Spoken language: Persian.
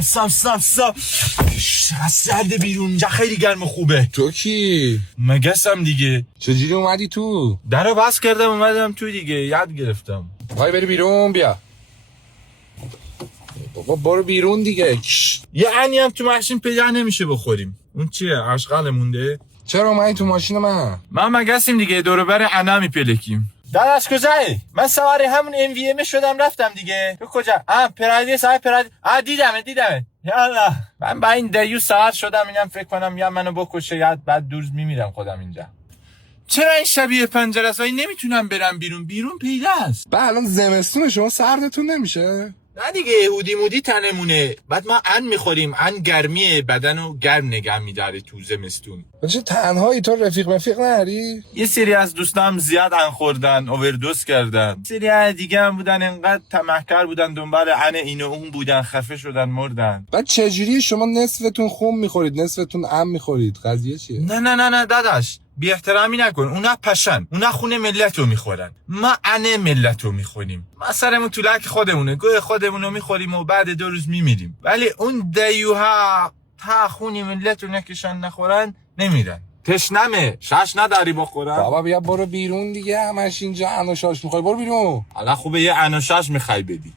سب سرده بیرون اینجا خیلی گرم و خوبه. تو کی؟ مگسم دیگه. چجوری اومدی تو؟ درو بس کردم اومدم تو دیگه، یاد گرفتم. وای بری بیرون بیا. بابا برو بیرون دیگه. یه عنی هم تو ماشین پیدا نمیشه بخوریم. اون چیه؟ اشغال مونده؟ چرا اومدی تو ماشین من؟ ما مگسیم دیگه، دور و بر عنا میپلکیم. داداش کجایی؟ من سواری همون ام وی ام شدم رفتم دیگه. تو کجا؟ پرایدی صاحب پرایدی. دیدمت. یالا. من با این دیو ساعت شدم اینم فکر کنم یا منو بکشه یا بعد دور میمیرم خودم اینجا. چرا این شبیه پنجره است؟ نمیتونم برم بیرون پیداست. با الان زمستون شما سردتون نمیشه؟ نه دیگه هودی مودی تنمونه. بعد ما ان میخوریم، ان گرمی بدنو گرم نگه میداره تو زمستون. چه تنهایی تو؟ رفیق نری؟ یه سری از دوستام زیاد ان خوردن، اووردوز کردن. سری دیگه هم بودن انقدر طمعکار بودن دنبال ان اینو اون بودن، خفه شدن مردن. بعد چجوری شما نصفتون خم میخورید نصفتون ام میخورید؟ قضیه چیه؟ نه داداش بی احترامی نکن. اونا پشن، اونا خونه ملتو میخورن، ما انه ملتو میخوریم. ما سرمون تو لک خودمونه، گوه خودمونو میخوریم و بعد 2 روز میمیریم. ولی اون دیوها تا خونی ملتو نکشن نخورن نمیرن. تشنمه شاش نداری بخورن. بابا بیا برو بیرون دیگه، همش اینجا انو شاش میخوای، برو بیرون. حالا خوبه یه انو شاش میخوای بدی.